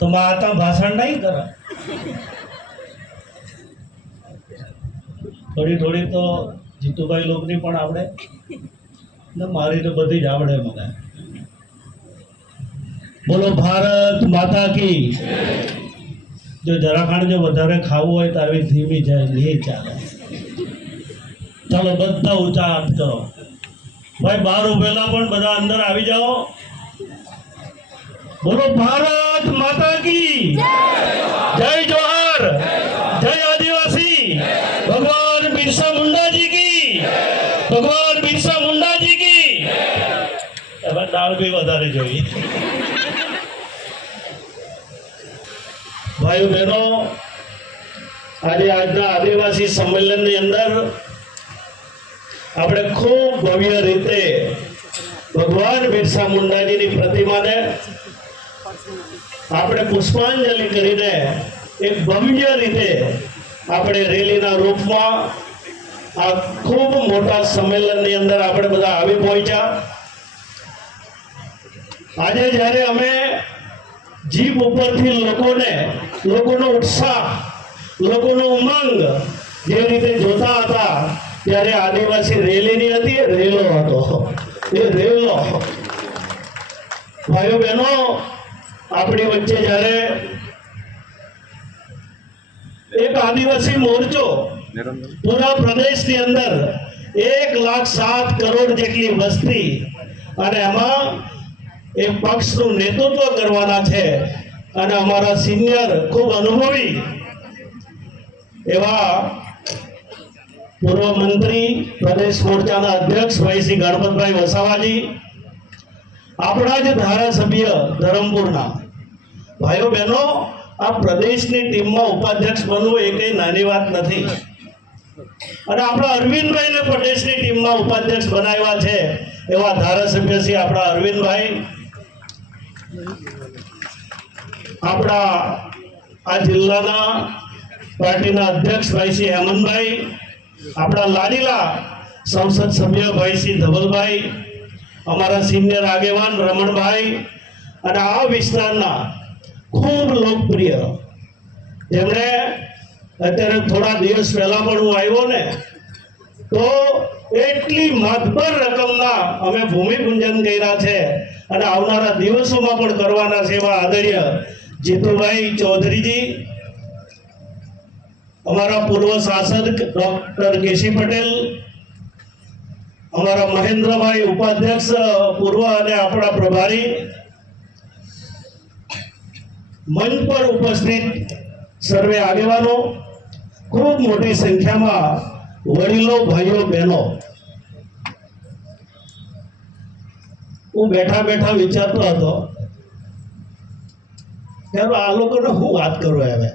તો માતા ભાષણ નહીં કરે, થોડી થોડી તો જીતુભાઈ લોકોની પણ આવડે ને મારી તો બધી જ આવડે મને. બોલો ભારત માતા કી. જો જરાખાંડ જો વધારે ખાવું હોય તો આવી ધીમી જાય નહીં ચાલે. ચાલો બધા ઊંચા હાથ કરો. ભાઈ બહાર ઉભેલા પણ બધા અંદર આવી જાઓ. બોલો ભારત માતા કી જય. જોહાર, જય આદિવાસી. ભગવાન બિરસા મુંડા જી કી. ભગવાન બિરસા મુંડા જી કી. હવે દાળ બી વધારે જોઈએ. ભાઈઓ બહેનો, આજે આજના આદિવાસી સંમેલનની અંદર આપણે ખૂબ ભવ્ય રીતે ભગવાન બિરસા મુંડાજીની પ્રતિમાને આપણે પુષ્પાંજલિ કરીને એક ભવ્ય રીતે આપણે રેલીના રૂપમાં આ ખૂબ મોટા સંમેલનની અંદર આપણે બધા આવી પહોંચ્યા. આજે જ્યારે અમે જીભ ઉપરથી લોકોનો ઉત્સાહ, લોકોનો ઉમંગ જે રીતે જોતા હતા ત્યારે આદિવાસી રેલીની હતી, રેલો હતો એ રેલો. ભાઈઓ બહેનો, આપણી વચ્ચે જ્યારે એક આદિવાસી મોરચો પૂરા પ્રદેશની અંદર 1,07,00,000 જેટલી વસ્તી અને એમાં એક પક્ષનું નેતૃત્વ કરવાના છે અને અમારા સિનિયર ખૂબ અનુભવી એવા પૂર્વ મંત્રી પ્રદેશ મોરચાના અધ્યક્ષ ભાઈ શ્રી ગણપતભાઈ વસાવાજી, આપણા જ ધારાસભ્ય ધરમપુરના. ભાઈઓ બહેનો, આ પ્રદેશની ટીમમાં ઉપાધ્યક્ષ બનવું એ કઈ નાની વાત નથી અને આપણા અરવિંદભાઈને પ્રદેશની ટીમમાં ઉપાધ્યક્ષ બનાવ્યા છે એવા ધારાસભ્ય શ્રી આપણા અરવિંદભાઈ, આપણા આ જિલ્લાના પાર્ટીના અધ્યક્ષ ભાઈ શ્રી હેમંતભાઈ, આપણા લાડીલા સંસદ સભ્ય ભાઈ શ્રી ધવલભાઈ, અમારા સિનિયર આગેવાન રમણભાઈ અને આ વિસ્તારના ખૂબ લોકપ્રિય, જેમણે અત્યારે થોડા દિવસ પહેલા પણ હું આવ્યો ને તો એટલી માતબર રકમના અમે ભૂમિપૂજન કર્યા છે અને આવનારા દિવસોમાં પણ કરવાના છે એવા આદરણીય જીતુભાઈ ચૌધરીજી, અમારા પૂર્વ શાસક ડોક્ટર કેસી પટેલ, અમારા મહેન્દ્રભાઈ ઉપાધ્યક્ષ પૂર્વ અને આપણા પ્રભારી, મંચ પર ઉપસ્થિત સર્વે આગેવાનો, ખૂબ મોટી સંખ્યામાં વડીલો, ભાઈઓ બહેનો. હું બેઠા બેઠા વિચારતો હતો ત્યારે આ લોકોને હું વાત કરું હવે,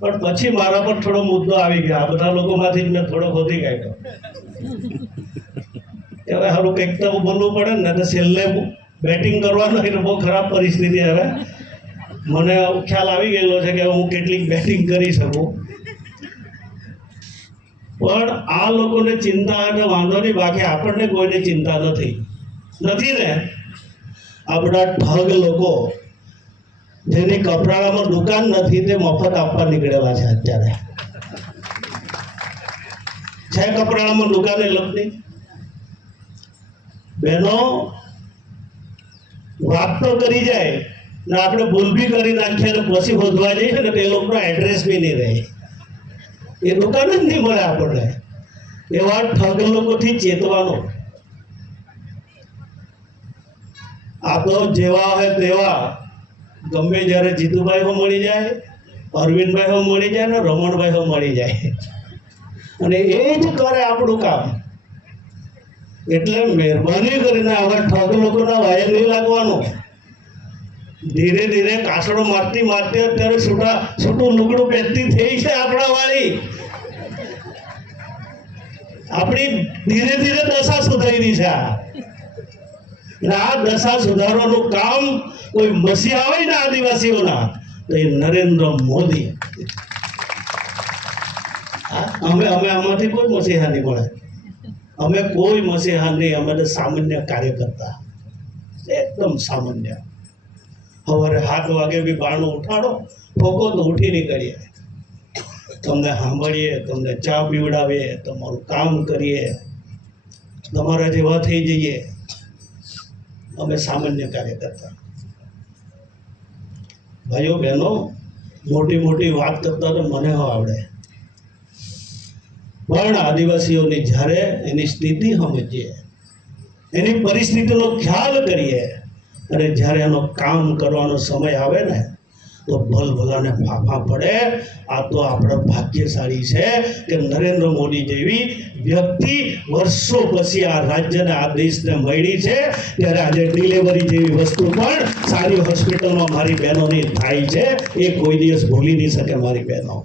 પણ પછી મારા પર થોડો મુદ્દો આવી ગયો. આ બધા લોકોમાંથી જ મેં થોડો ખોટી કાઢ્યો. હવે હારું કંઈક તો બોલવું પડે ને, તો છેલ્લે બેટિંગ કરવાનું એટલે બહુ ખરાબ પરિસ્થિતિ. હવે મને ખ્યાલ આવી ગયેલો છે કે હું કેટલીક બેટિંગ કરી શકું, પણ આ લોકોને ચિંતા અને વાંધો નહીં, બાકી આપણને કોઈને ચિંતા નથી ને. આપણા ઠગ લોકો જેની કપડામાં દુકાન નથી તે મફત આપવા નીકળેલા છે. અત્યારે છે કપડામાં દુકાન એ લોકોની. બહેનો, વાત તો કરી જાય ને આપણે ભૂલ બી કરી નાખીએ ને પછી શોધવા જઈએ ને તે લોકોનો એડ્રેસ બી નહીં રહે, એ દુકાન જ નહીં મળે આપણને. એવા ઠગ લોકોથી ચેતવાનો. આ તો જેવા હોય તેવા ગમે જ્યારે જીતુભાઈ હો મળી જાય, અરવિંદભાઈ હો મળી જાય ને રમણભાઈ હો મળી જાય અને એ જ કરે આપણું કામ. એટલે મહેરબાની કરીને આવા ઠગ લોકોના વાયર નહીં લાગવાનું. ધીરે ધીરે કાસડો મારતી મારતી અત્યારે છૂટું લુગડું પહેરતી થઈ છે આપણા વાળી. આપણી ધીરે ધીરે દશા સુધારી છે. આ દશા સુધારવાનું કામ કોઈ મસીહા હોય ને આદિવાસીઓના તો એ નરેન્દ્ર મોદી. અમે આમાંથી કોઈ મસીહા નહીં મળે. અમે કોઈ મસીહા નહીં, અમે સામાન્ય કાર્યકર્તા, એકદમ સામાન્ય. સવારે 7 વાગે બી બારણું ઉઠાડો, ઠોકો તો ઉઠી નીકળીએ, તમને સાંભળીએ, તમને ચા પીવડાવીએ, તમારું કામ કરીએ, તમારા જેવા થઈ જઈએ. અમે સામાન્ય કાર્યકર્તા. ભાઈઓ બહેનો, મોટી મોટી વાત કરતા તો મને આવડે, પણ આદિવાસીઓની જ્યારે એની સ્થિતિ સમજીએ, એની પરિસ્થિતિનો ખ્યાલ કરીએ, અને જ્યારે એનો કામ કરવાનો સમય આવે ને તો ભલભલાને ફાફા પડે. આ તો આપણા ભાગ્યશાળી છે કે નરેન્દ્ર મોદી જેવી વ્યક્તિ વર્ષો પછી આ રાજ્યને, આ દેશને મળી છે. ત્યારે આજે ડિલિવરી જેવી વસ્તુ પણ સારી હોસ્પિટલમાં મારી બહેનોની થાય છે. એ કોઈ દિવસ ભૂલી નહીં શકે મારી બહેનો.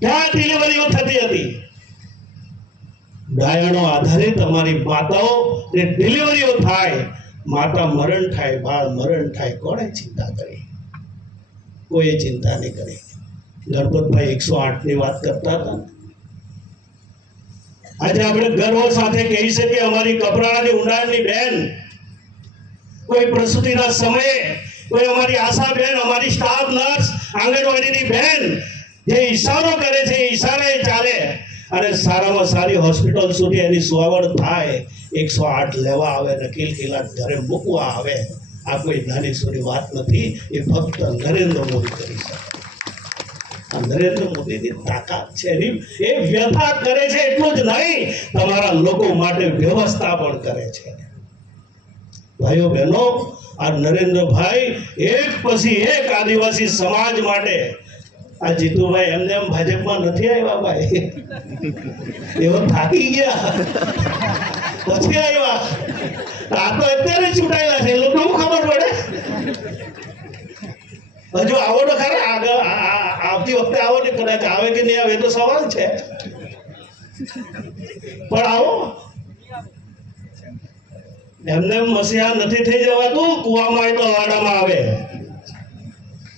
ક્યાં ડિલિવરીઓ થતી હતી? ડાયણો આધારિત અમારી માતાઓ ને ડિલિવરીઓ થાય, માતા મરણ થાય, બાળ મરણ થાય, કોણે ચિંતા કરી? કોઈ ચિંતા નહીં કરી. ગણપતભાઈ 108 ની વાત કરતા હતા. આજે આપણે ગર્વ સાથે કહી શકીએ અમારી કપરાણાની ઉંડાણની બેન, કોઈ પ્રસૂતિના સમયે, કોઈ અમારી આશા બેન, અમારી સ્ટાફ નર્સ, આંગણવાડીની બેન જે ઈશારો કરે છે, એ ઈશારાએ ચાલે અને સારામાં સારી હોસ્પિટલ સુધી એની સુવાવડ થાય, 108 લેવા આવે ને કિલકિલાટ ઘરે મૂકવા આવે. આ કોઈ નાની સોની વાત નથી. એ ફક્ત નરેન્દ્ર મોદી કરી શકે. આ નરેન્દ્ર મોદીની તાકાત છે. એ વ્યથા કરે છે એટલું જ નહીં, તમારા લોકો માટે વ્યવસ્થા પણ કરે છે. ભાઈઓ બહેનો, આ નરેન્દ્રભાઈ એક પછી એક આદિવાસી સમાજ માટે. આ જીતુભાઈ એમને એમ ભાજપમાં નથી આવ્યા ભાઈ, એવો થાકી ગયા પછી આવ્યા. આ તો અત્યારે ચૂંટાયેલા છે, લોકો ખબર પડે. હજુ આવો તો ખરા, આગળ આવતી વખતે આવો ને, કદાચ આવે કે નહીં આવે એ તો સવાલ છે, પણ આવો. એમને મસીહા નથી થઈ જવાતું. કુવામાં તો વાડામાં આવે.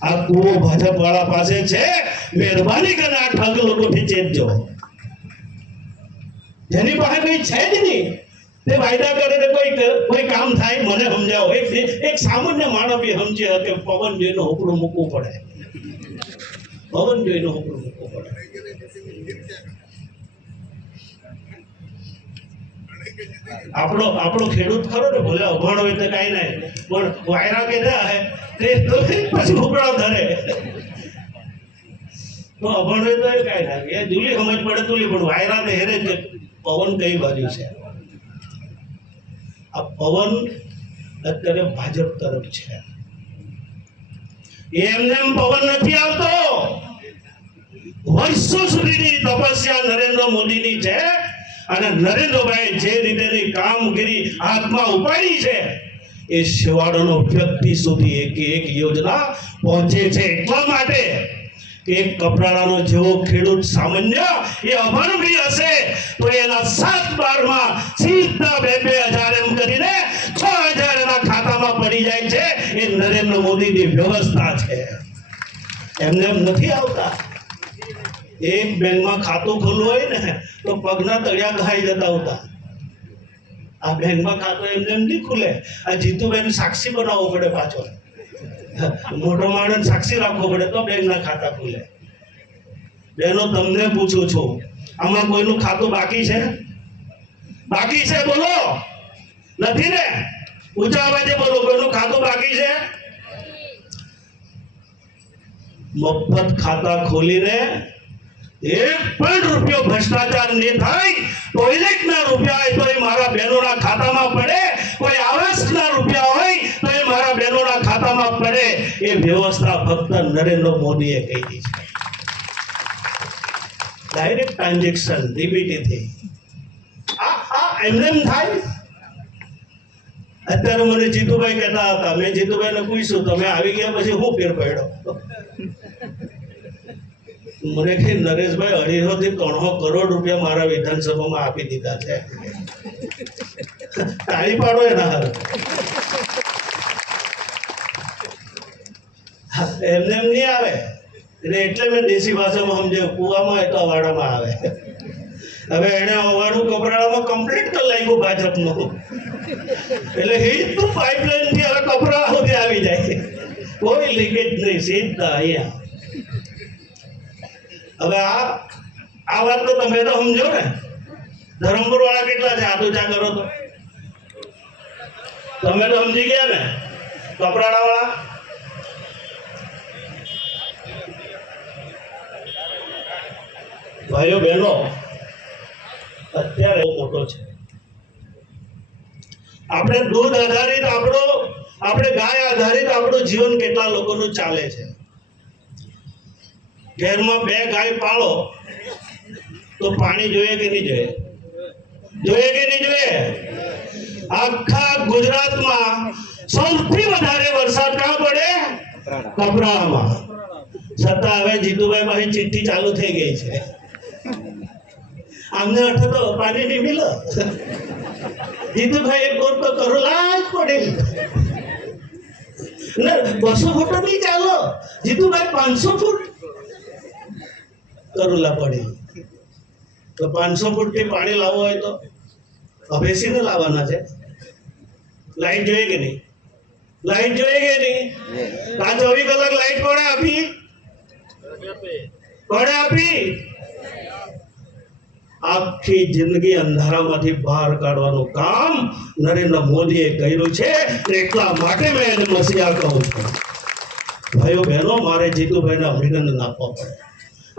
આ કુવો ભાજપ વાળા પાસે છે. મહેરબાની કરીને આ ઠગ લોકોથી ચેતજો. જેની પાસે કઈ છે જ નહીં તે વાયદા કરે તો કોઈ કામ થાય. મને સમજાવો, એક સામાન્ય માનવ બી સમજે કે પવન જોઈને હોપડું મૂકવું પડે, પવન જોઈને હોપડું મૂકવું પડે. આપણો ખેડૂત ખરો ને, ભલે અભણ હોય તો કઈ નહીં, પણ વાયરા કે જાય તો પછી ઉપડાવ ધરે. તો અભણ હોય તો એ કઈ ના, એ જુલી સમજ પડે જુલી, પણ વાયરા ને હેરે કે પવન કઈ બાજુ છે. આ પવન અત્યારે ભાજપ તરફ છે. એમને એમ પવન નથી આવતો. વર્ષો સુધીની તપસ્યા નરેન્દ્ર મોદીની છે. અને નરેન્દ્રભાઈ જે રીતેની કામગીરી હાથમાં ઉપાડી છે, એ શિવાળાનો વ્યક્તિ સુધી એક યોજના પહોંચે છે. એટલા માટે એક કપરાણાનો જેવો ખેડૂત સામાન્ય એ અભણ બી હશે તો એના 7/12માં સીધા 2,000 એમ કરીને 6,000 એના ખાતામાં પડી જાય છે. એ નરેન્દ્ર મોદીની વ્યવસ્થા છે. એમને એમ નથી આવતા. એક બેંકમાં ખાતું ખોલવું હોય ને તો પગના તળિયા ઘાઈ જતા હતા. આ બેંકમાં ખાતું એમને એમ નહીં ખુલે. આ જીતુભાઈ સાક્ષી બનાવવો પડે, પાછો મોટો માણસ સાક્ષી રાખવો પડે તો બેંકના ખાતા ખુલે. બહેનો, તમને પૂછું છું, આમાં કોઈનું ખાતું બાકી છે? બાકી છે? બોલો. નથી ને? ઊંચા અવાજે બોલો, કોઈનું ખાતું બાકી છે? મફત ખાતા ખોલીને 1 પણ રૂપિયો ભ્રષ્ટાચાર નહીં થાય. ટોયલેટના રૂપિયા હોય તો એ મારા બહેનોના ખાતામાં પડે, કોઈ આવાસના રૂપિયા હોય તો એ મારા બહેનોના ખાતામાં પડે. એ વ્યવસ્થા ફક્ત નરેન્દ્ર મોદીએ કરી છે. ડાયરેક્ટ ટ્રાન્ઝેક્શન ડીબીટી થી. આ એમને એમ થાય. અત્યારે મને જીતુભાઈ કહેતા હતા, મેં જીતુભાઈને પૂછ્યું તમે આવી ગયા પછી હું ફેર પડ્યો? મને કે નરેશભાઈ 250 થી 300 કરોડ રૂપિયા મારા વિધાનસભામાં આપી દીધા છે. તાળી પાડો એના હાલ. એમને એમ નહીં આવે. એટલે મેં દેશી ભાષામાં સમજાવ્યું, કુવામાં એ તો અવાડામાં આવે. હવે એને અવાડું કપરાડામાં કમ્પ્લીટ કરી લાગ્યું ભાજપનું. એટલે એ તો પાઇપલાઇન થી હવે કપરાડા સુધી આવી લીકેજ નહીં, સીધા અહીંયા. હવે આ વાત તો તમે તો સમજો ને. ધરમપુર વાળા કેટલા છે? હાથ ઊંચા કરો તો. તમે તો સમજી ગયા ને. કપરાડા વાળા ભાઈઓ બહેનો, અત્યારે મોટો છે. આપણે દૂધ આધારિત આપણે ગાય આધારિત આપણું જીવન કેટલા લોકોનું ચાલે છે. ઘરમાં 2 ગાય પાળો તો પાણી જોઈએ કે નહીં જોઈએ? જોઈએ કે નહીં જોઈએ? આખા ગુજરાતમાં સૌથી વધારે વરસાદ ક્યાં પડે? કપરાડામાં. છતાં હવે જીતુભાઈ પાસે ચિઠ્ઠી ચાલુ થઈ ગઈ છે. આમને અઠે તો પાણી નહીં મિલે. જીતુભાઈ એક તો કરોલા જ પડે ને. 200 ફૂટ નહીં ચાલો, જીતુભાઈ 500 ફૂટ કરોલા પડે. તો 500 ફૂટ થી પાણી લાવવું હોય તો અભેસીને લાવવાના છે. લાઈટ જોઈએ કે નહીં? લાઈટ જોઈએ કે નહીં? 24 કલાક લાઈટ કોણે આપી? કોણે આપી? આખી જિંદગી અંધારામાંથી બહાર કાઢવાનું કામ નરેન્દ્ર મોદીએ કર્યું છે. એટલા માટે મેં એને મસીહા કહું છું. ભાઈઓ બહેનો, મારે જીતુભાઈને અભિનંદન આપવા પડે.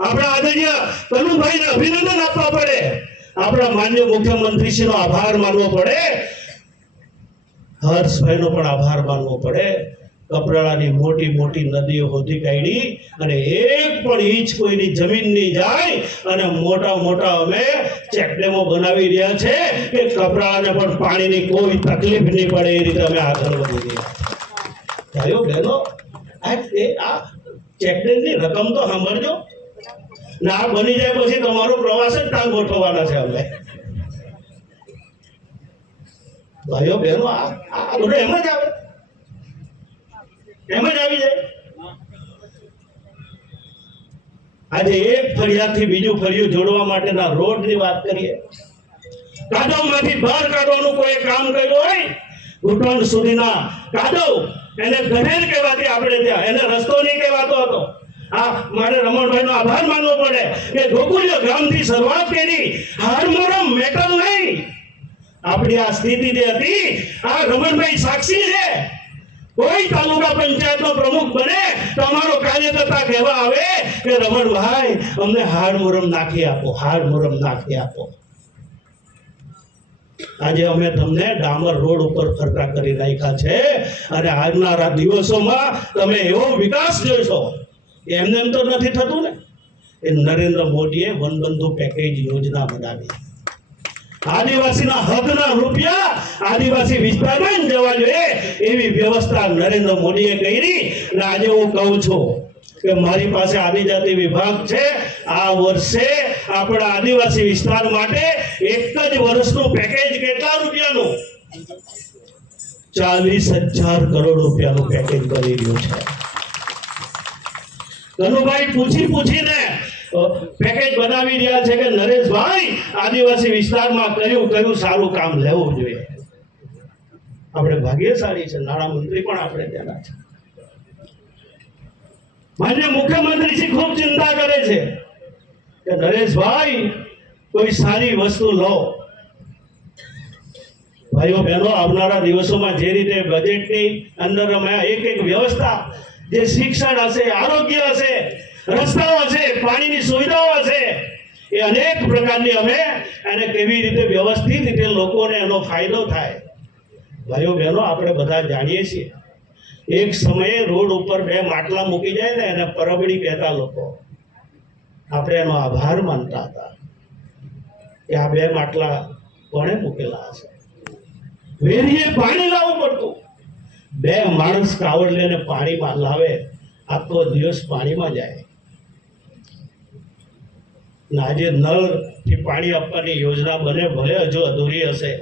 આપણા આદરણીય કનુભાઈને અભિનંદન આપવા પડે. આપણા માન્ય મુખ્યમંત્રીશ્રીનો આભાર માનવો પડે. હર્ષભાઈનો પણ આભાર માનવો પડે. કપરાડાની મોટી મોટી નદીઓ હોધી કાઢી અને એક પણ ઇંચ કોઈની જમીન નહીં જાય અને મોટા મોટા અમે ચેકડેમો બનાવી રહ્યા છે કે કપરાડાને પણ પાણીની કોઈ તકલીફ નહીં પડે એ રીતે અમે આગળ વધી રહ્યા. ભાઈઓ બહેનો, આ ચેકડેમની રકમ તો સાંભળજો. ના બની જાય પછી તમારો પ્રવાસ જ ત્યાં ગોઠવવાના છે અમે. ભાઈઓ બહેનો, આ બધું એમ જ આવે, એમ જ આવી જાય. આજે એક ફળિયાથી બીજું ફળિયું જોડવા માટેના રોડની વાત કરીએ. કાદવમાંથી બહાર કાઢવાનું કોઈ કામ કર્યું હોય, ઘૂંટણ સુધીના કાદવ, એને ગઢેર કહેવાતી આપણે ત્યાં, એને રસ્તો નહીં કહેવાતો હતો. મારે રમણભાઈનો આભાર માનવો પડે કે ગોકુળિયા ગામથી શરૂઆત કરી. હાડમોરમ મેટલ નહીં. આપણી આ સ્થિતિ જે હતી, આ રમણભાઈ સાક્ષી છે. કોઈ તાલુકા પંચાયતનો પ્રમુખ બને તો અમારો કાર્યકર્તા કહેવા આવે કે રમણભાઈ અમને હાડમોરમ નાખી આપો, હાડમોરમ નાખી આપો. આજે અમે તમને ડામર રોડ ઉપર ફરતા કરી નાખ્યા છે અને આવનારા દિવસોમાં તમે એવો વિકાસ જોશો. એમને એમ તો નથી થતું ને. એ નરેન્દ્ર મોદીએ વનબંધુ પેકેજ યોજના બનાવી. આદિવાસીના હકના રૂપિયા આદિવાસી વિસ્તારમાં જવા જોઈએ એવી વ્યવસ્થા નરેન્દ્ર મોદીએ કરી. અને આજે હું કહું છું કે મારી પાસે આદિજાતિ વિભાગ છે. આ વર્ષે આપણા આદિવાસી વિસ્તાર માટે એક જ વર્ષનું પેકેજ કેટલા રૂપિયાનું? 40,000 કરોડ રૂપિયાનું પેકેજ બની રહ્યું છે. કનુભાઈ પૂછીને પેકેજ બનાવી રહ્યા છે કે નરેશભાઈ આદિવાસી વિસ્તારમાં કયું સારું કામ લેવું જોઈએ. આપણે ભાગ્યશાળી છે, નાણામંત્રી પણ આપણે ત્યાંના છે. માન્ય મુખ્યમંત્રીજી ખૂબ ચિંતા કરે છે કે નરેશભાઈ કોઈ સારી વસ્તુ લો. ભાઈઓ બહેનો, આવનારા દિવસોમાં જે રીતે બજેટની અંદર અમે એક વ્યવસ્થા, જે શિક્ષણ હશે, આરોગ્ય હશે, રસ્તાઓ હશે, પાણીની સુવિધાઓ હશે, એ અનેક પ્રકારની અમે એને કેવી રીતે વ્યવસ્થિત રીતે લોકોને એનો ફાયદો થાય. ભાઈઓ બહેનો, આપણે બધા જાણીએ છીએ એક સમયે રોડ ઉપર 2 માટલા મૂકી જાય ને એને પરબડી કહેતા લોકો. આપણે એનો આભાર માનતા હતા કે આ 2 માટલા કોણે મૂકેલા હશે. વેરીએ પાણી લાવવું પડતું. 2 માણસ કાવડ લઈને પાણીમાં લાવે, આખો દિવસ પાણીમાં જાય. આજે નળથી પાણી આપવાની યોજના બને, ભલે હજુ અધૂરી હશે,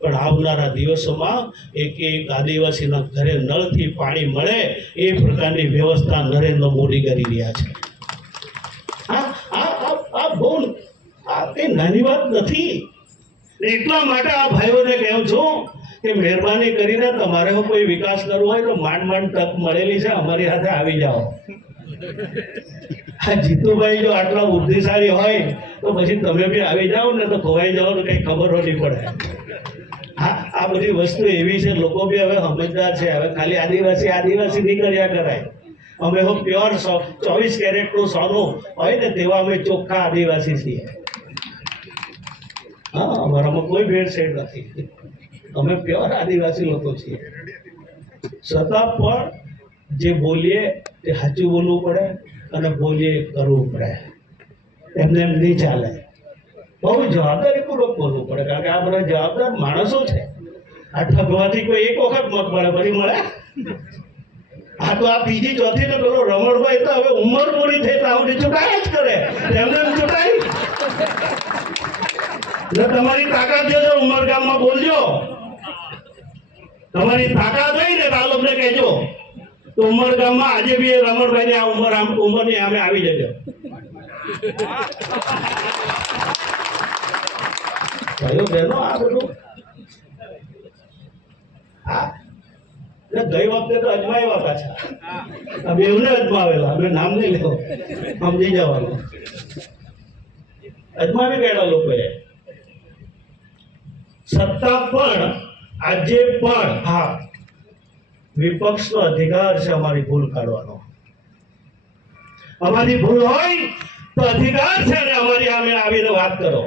પણ આવનારા દિવસોમાં એક આદિવાસીના ઘરે નળથી પાણી મળે એ પ્રકારની વ્યવસ્થા નરેન્દ્ર મોદી કરી રહ્યા છે. આ કઈ નાની વાત નથી. એટલા માટે આ ભાઈઓને કહું છું કે મહેરબાની કરીને તમારે જો કોઈ વિકાસ કરવો હોય તો માંડ તક મળેલી છે, અમારી સાથે આવી જાઓ. આ જીતુભાઈ જો આટલા બુદ્ધિશાળી હોય તો પછી તમે બી આવી જાઓ ને, તો ખોવાઈ જાઓ તો કઈ ખબર નહીં પડે. આ બધી વસ્તુ એવી છે, લોકો બી હવે સમજદાર છે. હવે ખાલી આદિવાસી નહીં કર્યા કરાય. અમે હું પ્યોર 24 કેરેટનું સોનું હોય ને તેવા અમે ચોખ્ખા આદિવાસી છીએ. હા, અમારામાં કોઈ ભેળસેળ નથી. અમે પ્યોર આદિવાસી લોકો છીએ. છતાં પણ જે બોલીએ તે સાચું બોલવું પડે અને બોલીએ કરવું પડે. એમને એમ નહીં ચાલે. બહુ જવાબદારીપૂર્વક બોલવું પડે, કારણ કે આ બધા જવાબદાર માણસો છે. આ ઠગવાથી કોઈ એક વખત મત મળે ફરી મળે? આ તો આ બીજી ચોથી ને પેલો રમણભાઈ તો હવે ઉંમર પૂરી થઈ તો આપણે ચૂંટાય જ કરે. એમને એમ ચૂંટાય. તમારી તાકાત જો છે ઉમરગામમાં બોલજો. તમારી તાકાત હોય ને તો આ લોકોને કહેજો તો ઉમરગામમાં આજે બી રમણભાઈ ને આ ઉંમરની સામે આવી જજો. ભાઈઓ બહેનો, આ બધું ગઈ વખતે તો અજમાવ્યા પાછા. બેવને અજમાવેલા, અમે નામ નહીં લેવો, સમજી જવાનું. અજમાવી ગયેલા લોકોએ. સત્તા પણ આજે પણ હા, વિપક્ષનો અધિકાર છે અમારી ભૂલ કાઢવાનો. અમારી ભૂલ હોય તો અધિકાર છે ને અમારી સામે આવીને વાત કરો.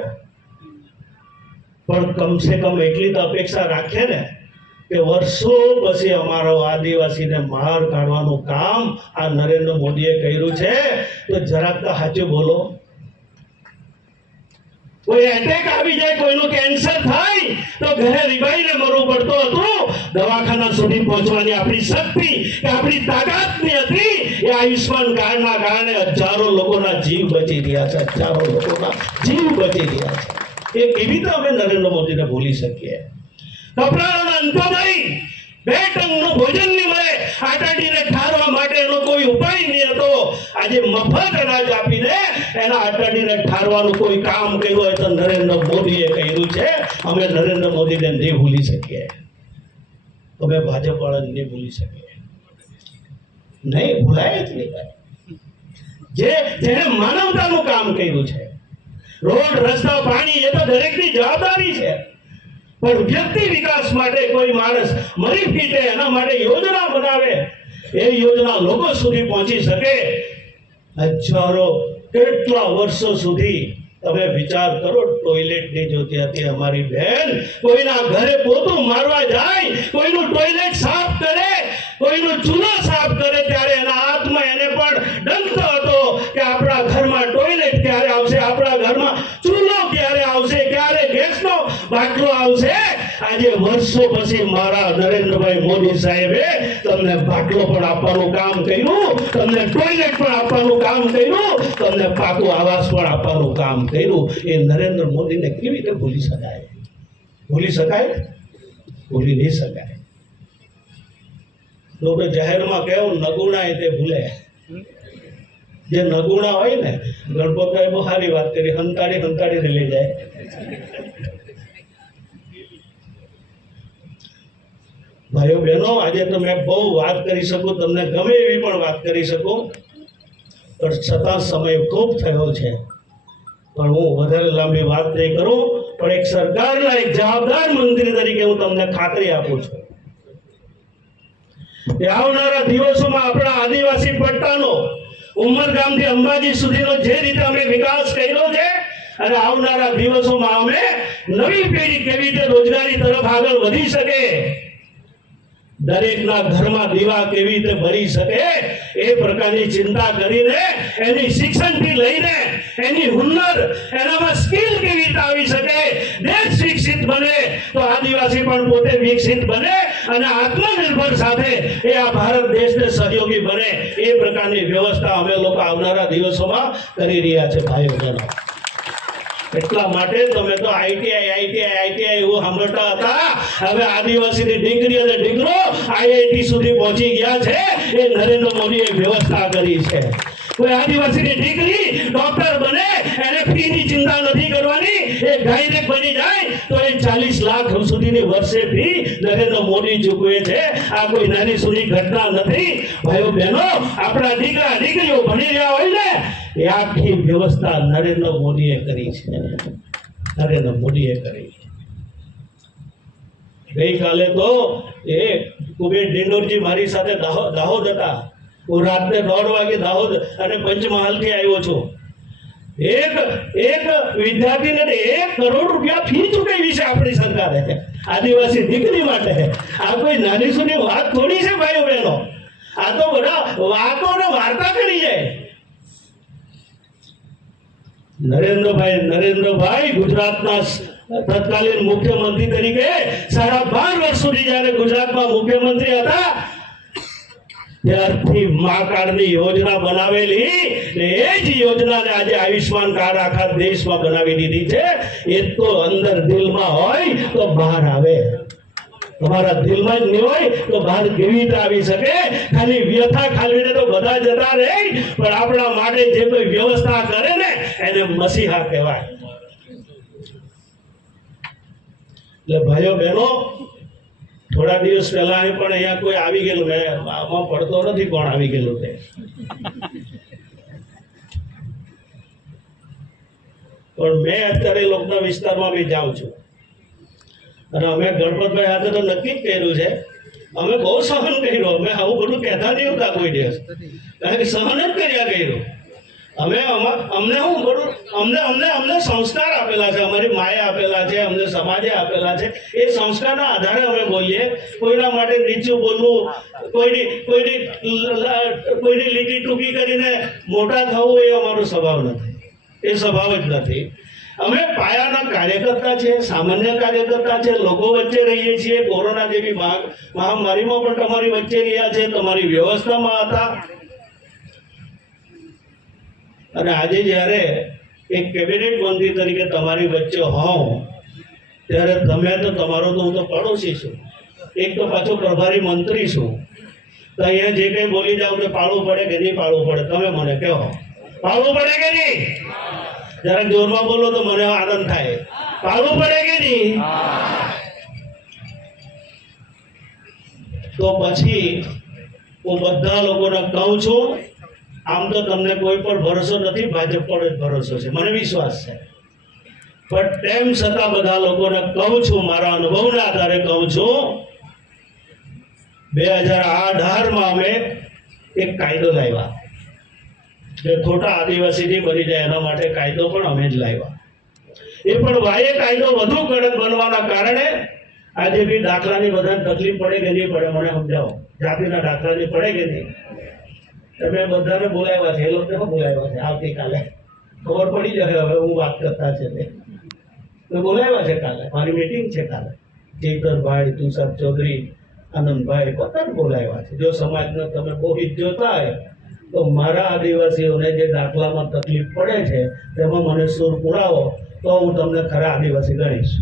પણ કમસે કમ એટલી તો અપેક્ષા રાખીએ ને કે વર્ષો પછી અમારો આદિવાસીને બહાર કાઢવાનું કામ આ નરેન્દ્ર મોદીએ કર્યું છે, તો જરાક તો સાચું બોલો. કોઈ એટેક આવી જાય, કોઈનું કેન્સર થાય તો ઘરે રીબાઈને મરવું પડતું હતું. દવાખાના સુધી પહોંચવાની આપણી શક્તિ કે આપણી તાકાતની હતી, એ આયુષ્માન કાર્ડના કારણે હજારો લોકોના જીવ બચી રહ્યા છે. હજારો લોકોના જીવ બચી રહ્યા છે. એ કેવી રીતે અમે નરેન્દ્ર મોદીને ભૂલી શકીએ? કપડાનો અંત નહીં, 2 ટંકનું ભોજન નહીં મળે, આટાડીને ઠારવા માટેનો કોઈ ઉપાય નહીં હતો. આજે મફત અનાજ આપીને એના આટાડીને ઠારવાનું કોઈ કામ કર્યું હોય તો નરેન્દ્ર મોદીએ કર્યું છે. અમે નરેન્દ્ર મોદીને નહીં ભૂલી શકીએ. અમે ભાજપ વાળાને નહીં ભૂલી શકીએ. નહીં ભૂલાય જ નહીં. જેને માનવતાનું કામ કર્યું છે, રોડ રસ્તા પાણી, એ તો દરેકની જવાબદારી છે. પણ વ્યક્તિ વિકાસ માટે કોઈ માણસ મરી ફીટે એના માટે યોજના બનાવે, એ યોજના લોકો સુધી પહોંચી શકે. હજારો કેટલા વર્ષો સુધી તમે વિચાર કરો, ટોયલેટ નહીં જોતી હતી અમારી બહેન. કોઈના ઘરે પોતું મારવા જાય, કોઈનું ટોયલેટ સાફ કરે, કોઈનું ચૂલો સાફ કરે, ત્યારે એના હાથમાં એને પણ ડંખ હતો કે આપણા ઘરમાં ટોયલેટ ક્યારે આવશે, આપણા ઘરમાં ચૂલો ક્યારે આવશે, ક્યારે ગેસનો બાટલો આવશે. આજે વર્ષો પછી મારા નરેન્દ્રભાઈ મોદી સાહેબે તમને બાટલો પણ આપવાનું કામ કર્યું, તમને ટોયલેટ પણ આપવાનું કામ કર્યું, તમને પાકું આવાસ પણ આપવાનું કામ કર્યું. એ નરેન્દ્ર મોદીને કેવી રીતે ભૂલી શકાય? ભૂલી શકાય? ભૂલી નહીં શકાય. લોકો જાહેરમાં કહેવું નગુણા એ તે ભૂલે. જે નગુણા હોય ને, ગણપતભાઈ બહુ સારી વાત કરી, હંતાડીને લઈ જાય. ભાઈઓ બહેનો, આજે તો મેં બહુ વાત કરી શકું, તમને ગમે એવી પણ વાત કરી શકું, પણ છતાં સમય ખૂબ થયો છે. પણ હું વધારે લાંબી વાત નહીં કરું. પણ એક સરકારના એક જવાબદાર મંત્રી તરીકે હું તમને ખાતરી આપું છું કે આવનારા દિવસોમાં આપણા આદિવાસી પટ્ટાનો ઉમરગામથી અંબાજી સુધીનો જે રીતે અમે વિકાસ કર્યો છે, અને આવનારા દિવસોમાં અમે નવી પેઢી કેવી રીતે રોજગારી તરફ આગળ વધી શકે, દરેકના ઘરમાં દીવા કેવી રીતે બળી શકે, એ પ્રકારની ચિંતા કરીને એની શિક્ષણથી લઈને એની હુનર, એનામાં સ્કિલ કેવી રીતે આવી શકે, દેશ વિકસિત બને તો આદિવાસી પણ પોતે વિકસિત બને અને આત્મનિર્ભર સાથે એ આ ભારત દેશને સહયોગી બને, એ પ્રકારની વ્યવસ્થા અમે લોકો આવનારા દિવસોમાં કરી રહ્યા છે. ભાઈઓ બહેનો, એટલા માટે તમે તો આઈટીઆઈ એવું સાંભળતા હતા. હવે આદિવાસીની દીકરી અને દીકરો આઈઆઈટી સુધી પહોંચી ગયા છે. એ નરેન્દ્ર મોદીએ વ્યવસ્થા કરી છે. કોઈ આદિવાસીની દીકરી ડોક્ટર બને, એને ફીની ચિંતા નથી કરવાની. એ ગાયનેક બની જાય તો એ 40 લાખ સુધીની વર્ષે ફી નરેન્દ્ર મોદી ચૂકવે છે. આ કોઈ નાની સૂની ઘટના નથી. ભાઈઓ બહેનો, આપણા દીકરા દીકરીઓ ભણી રહ્યા હોય ને, એ આખી વ્યવસ્થા નરેન્દ્ર મોદીએ કરી છે. નરેન્દ્ર મોદીએ કરી. ગઈકાલે તો એ કુબેર ડિંડોરજી મારી સાથે દાહોદ હતા. હું રાત્રે 1:30 વાગે દાહોદ અને પંચમહાલથી આવ્યો છું. એક વિદ્યાર્થીને 1 કરોડ રૂપિયા ફી ચૂકવી છે આપણી સરકારે આદિવાસી દીકરી માટે. આ કોઈ નાની સૂની વાત થોડી છે ભાઈઓ બહેનો. આ તો બધા વાતો ને વાર્તા કરી જાય. નરેન્દ્રભાઈ ગુજરાતના તત્કાલીન મુખ્યમંત્રી તરીકે 12.5 વર્ષ સુધી જ્યારે ગુજરાતમાં મુખ્યમંત્રી હતા ત્યારથી મા કાર્ડની યોજના બનાવેલી ને એ જ યોજનાને આજે આયુષ્માન કાર્ડ આખા દેશમાં બનાવી દીધી છે. એ તો અંદર દિલમાં હોય તો બહાર આવે. તમારા દિલમાં જ નહીં હોય તો બહાર કેવી રીતે આવી શકે? ખાલી વ્યથા ખાલવીને તો બધા જતા રહે, પણ આપણા માટે જે કોઈ વ્યવસ્થા કરે ને એને મસીહા કહેવાય. એટલે ભાઈઓ બહેનો, થોડા દિવસ પહેલા પણ અહીંયા કોઈ આવી ગયેલું, મેં આમાં પડતો નથી કોણ આવી ગયેલું તે, પણ મેં અત્યારે લોકના વિસ્તારમાં બી જાઉં છું અને અમે ગણપતભાઈ સાથે તો નક્કી જ કર્યું છે, અમે બહુ સહન કર્યું. અમે આવું બધું કહેતા નહીં હોતા કોઈ દિવસ, કારણ કે સહન જ કર્યા કર્યું. અમને શું બધું અમને સંસ્કાર આપેલા છે, અમારી માએ આપેલા છે, અમને સમાજે આપેલા છે. એ સંસ્કારના આધારે અમે બોલીએ. કોઈના માટે નીચું બોલવું, કોઈની લીટી ટૂંકી કરીને મોટા થવું એ અમારો સ્વભાવ નથી. એ સ્વભાવ જ નથી. અમે પાયાના કાર્યકર્તા છે, સામાન્ય કાર્યકર્તા છે, લોકો વચ્ચે રહીએ છીએ. કોરોના જેવી મહામારીમાં પણ તમારી વચ્ચે રહ્યા છે, તમારી વ્યવસ્થામાં હતા. અને આજે જ્યારે એક કેબિનેટ મંત્રી તરીકે તમારી વચ્ચે હોઉં ત્યારે તમે તો તમારો તો હું તો પડોશી છું, એક તો પાછો પ્રભારી મંત્રી છું. તો અહીંયા જે કંઈ બોલી જાવ તો પાળવું પડે કે નહીં પાળવું પડે? તમે મને કહો, પાળવું પડે કે નહીં? જરાક જોરમાં બોલો તો મને આનંદ થાય. પાળવું પડે કે નહીં? તો પછી હું બધા લોકોને કહું છું, આમ તો તમને કોઈ પર ભરોસો નથી, ભાજપ પર જ ભરોસો છે, મને વિશ્વાસ છે. પણ તેમ છતાં બધા લોકોને કહું છું, મારા અનુભવના આધારે કહું છું, 2018માં અમે એક કાયદો લાવ્યા કે ખોટા આદિવાસીથી બની જાય એના માટે કાયદો પણ અમે જ લાવ્યા. એ પણ વાયે કાયદો વધુ કડક બનવાના કારણે આજે બી દાખલાની બધાને તકલીફ પડે કે નહીં પડે મને સમજાવો. જાતિના દાખલાની પડે કે નહીં? તમે બધાને બોલાવ્યા છે, એ લોકોને બોલાવ્યા છે. આવતીકાલે ખબર પડી જશે હવે હું વાત કરતા છે તે બોલાવ્યા છે. કાલે મારી મીટિંગ છે. કાલે ચેતરભાઈ, તુષાર ચૌધરી, આનંદભાઈ બધાને બોલાવ્યા છે. જો સમાજનો તમે બહુ હિત જોતા હોય તો મારા આદિવાસીઓને જે દાખલામાં તકલીફ પડે છે તેમાં મને સૂર પુરાવો તો હું તમને ખરા આદિવાસી ગણીશ.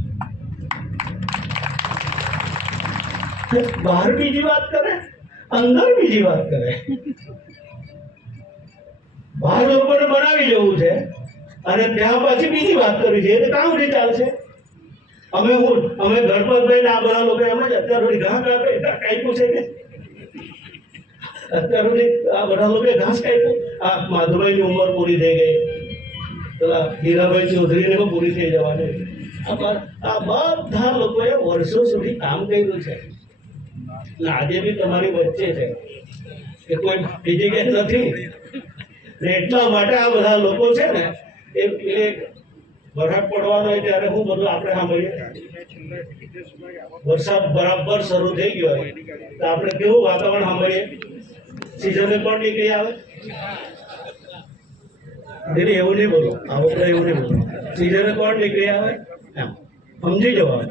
બહાર બીજી વાત કરે, અંદર બીજી વાત કરે. બહાર લોકોને બનાવી જવું છે અને ત્યાં પાછી બીજી વાત કરવી છે. એટલે કામ રીતે ચાલશે? અમે ગણપતભાઈ આ બધા લોકો એમ જ અત્યાર સુધી ઘાસ કાપ્યું છે કે અત્યાર સુધી આ બધા લોકો ઘાસ કાપ્યું. આ માધુભાઈની ઉંમર પૂરી થઈ ગઈ, પેલા હીરાભાઈ ચૌધરીને પણ પૂરી થઈ જવાની. આ બધા લોકોએ વર્ષો સુધી કામ કર્યું છે. આજે બી તમારી વચ્ચે છે કે કોઈ બીજી કઈ નથી. એટલા માટે આ બધા લોકો છે ને એ વરસાદ પડવાનો હોય ત્યારે હું બધું આપણે સાંભળીએ. વરસાદ બરાબર શરૂ થઈ ગયો હોય તો આપણે કેવું વાતાવરણ સાંભળીએ. સિઝને પણ નીકળી આવે. દીદી એવું નહીં બોલો, આવો એવું નહીં બોલો. સિઝને પણ નીકળી આવે એમ સમજી જવાનું.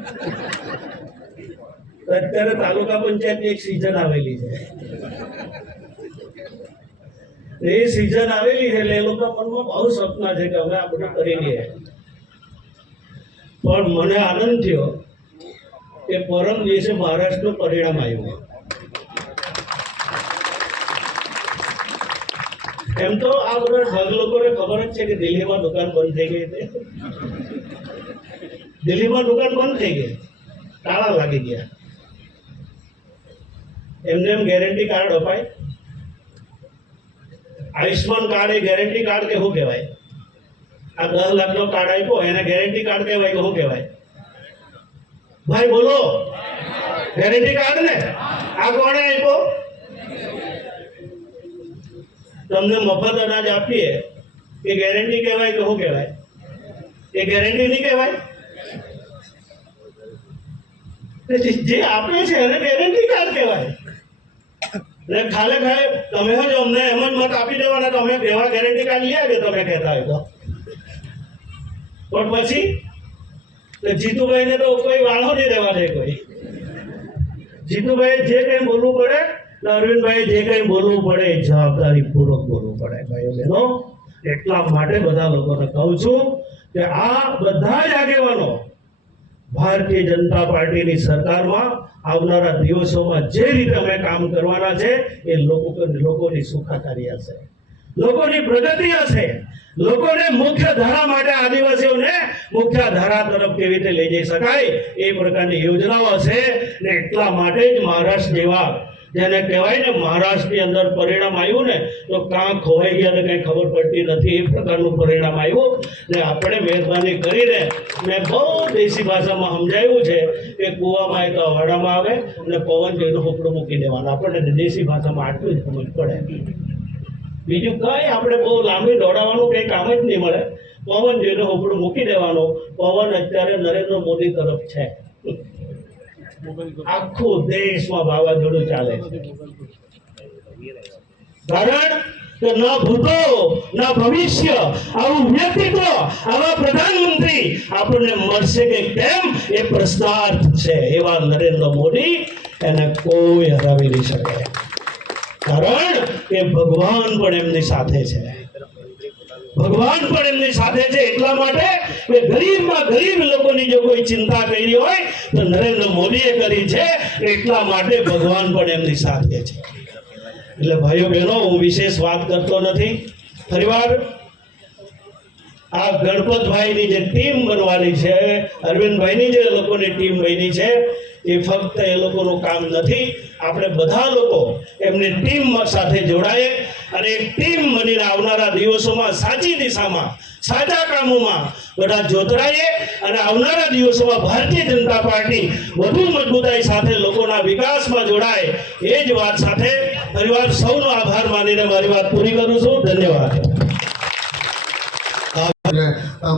અત્યારે તાલુકા પંચાયતની એક સિઝન આવેલી છે. એ સિઝન આવેલી છે એટલે એ લોકો મનમાં બહુ સપના છે કે અમે આ બધું કરી લઈએ. પણ મને આનંદ થયો કે પરમ દિવસે મહારાષ્ટ્રનું પરિણામ આવ્યું. એમ તો આ બધા ઠગ લોકોને ખબર જ છે કે દિલ્હીમાં દુકાન બંધ થઈ ગઈ હતી. દિલ્હીમાં દુકાન બંધ થઈ ગઈ, તાળા લાગી ગયા. એમને એમ ગેરંટી કાર્ડ અપાય? આયુષ્માન કાર્ડ એ ગેરંટી કાર્ડ કે શું કહેવાય? આ 10 લાખનો કાર્ડ આપ્યો એને ગેરંટી કાર્ડ કહેવાય કે શું કહેવાય? ભાઈ બોલો, ગેરંટી કાર્ડ ને? આ કોણે આપ્યો? તમને મફત અનાજ આપીએ એ ગેરંટી કહેવાય કે શું કહેવાય? એ ગેરંટી નહીં કહેવાય. જે આપે છે એને ગેરંટી કાર્ડ કહેવાય. ને ખાલે તમે જ અમને એમ જ મત આપી દેવાના, તો અમે એવા ગેરંટી કાર્ડ લઈ આવ્યો તમે કહેતા હોય તો. પણ પછી જીતુભાઈને તો કોઈ વાળો નહીં રહેવા દે કોઈ. જીતુભાઈ જે કંઈ બોલવું પડે, અરવિંદભાઈ જે કંઈ બોલવું પડે એ જવાબદારી પૂર્વક બોલવું પડે ભાઈઓ બહેનો. એટલા માટે બધા લોકોને કહું છું કે આ બધા જ આગેવાનો ભારતીય જનતા પાર્ટીની સરકારમાં આવનારા દિવસોમાં જે રીતે અમે કામ કરવાના છે એ લોકોની સુખાકારી હશે, લોકોની પ્રગતિ હશે, લોકોને મુખ્ય ધારા માટે આદિવાસીઓને મુખ્ય ધારા તરફ કેવી રીતે લઈ જઈ શકાય એ પ્રકારની યોજનાઓ હશે. ને એટલા માટે જ મહારાષ્ટ્ર જેવા, જેને કહેવાય ને મહારાષ્ટ્રની અંદર પરિણામ આવ્યું ને તો કાં ખોવાઈ ગયા તો કંઈ ખબર પડતી નથી, એ પ્રકારનું પરિણામ આવ્યું. ને આપણે મહેરબાની કરીને મેં બહુ દેશી ભાષામાં સમજાવ્યું છે કે કૂવામાં તો હવાડામાં આવે અને પવન જોઈને હોપડું મૂકી દેવાનું. આપણને દેશી ભાષામાં આટલું જ સમજ પડે, બીજું કંઈ આપણે બહુ લાંબી દોડાવવાનું કંઈ કામ જ નહીં મળે. પવન જોઈને હોપડું મૂકી દેવાનું. પવન અત્યારે નરેન્દ્ર મોદી તરફ છે, આખું દેશમાં વાવાઝોડું ચાલે છે. કારણ કે ન ભૂતો ન ભવિષ્ય આવું વ્યક્તિત્વ, આવા પ્રધાનમંત્રી આપણને મળશે કે કેમ એ પ્રશ્નાર્થ છે. એવા નરેન્દ્ર મોદી, એને કોઈ હરાવી નહીં શકે. કારણ કે ભગવાન પણ એમની સાથે છે, ભગવાન પણ એમની સાથે છે. એટલા માટે કે ગરીબમાં ગરીબ લોકોની જો કોઈ ચિંતા કરી હોય તો નરેન્દ્ર મોદીએ કરી છે. એટલા માટે ભગવાન પણ એમની સાથે છે. એટલે ભાઈઓ બહેનો, હું વિશેષ વાત કરતો નથી. ફરીવાર આ ગણપતભાઈની જે ટીમ બનવાની છે, અરવિંદભાઈની જે લોકોની ટીમ બની છે, એ ફક્ત એ લોકોનું કામ નથી. આપણે બધા લોકો એમની ટીમ સાથે જોડાઈએ અને એક ટીમ બનીને આવનારા દિવસોમાં સાચી દિશામાં, સાચા કામોમાં બધા જોતરાઈએ અને આવનારા દિવસોમાં ભારતીય જનતા પાર્ટી વધુ મજબૂતાઈ સાથે લોકોના વિકાસમાં જોડાય. એ જ વાત સાથે ફરીવાર સૌનો આભાર માનીને મારી વાત પૂરી કરું છું. ધન્યવાદ.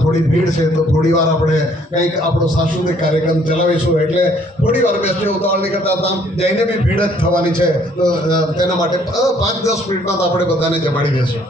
થોડી ભીડ છે તો થોડી વાર આપણે કંઈક આપણો સાંસ્કૃતિક કાર્યક્રમ ચલાવીશું, એટલે થોડી વાર બેસને ઉતાવળ નહીં કરતા. જઈને બી ભીડ જ થવાની છે, તો તેના માટે 5-10 મિનિટમાં તો આપણે બધાને જમાડી દઈશું.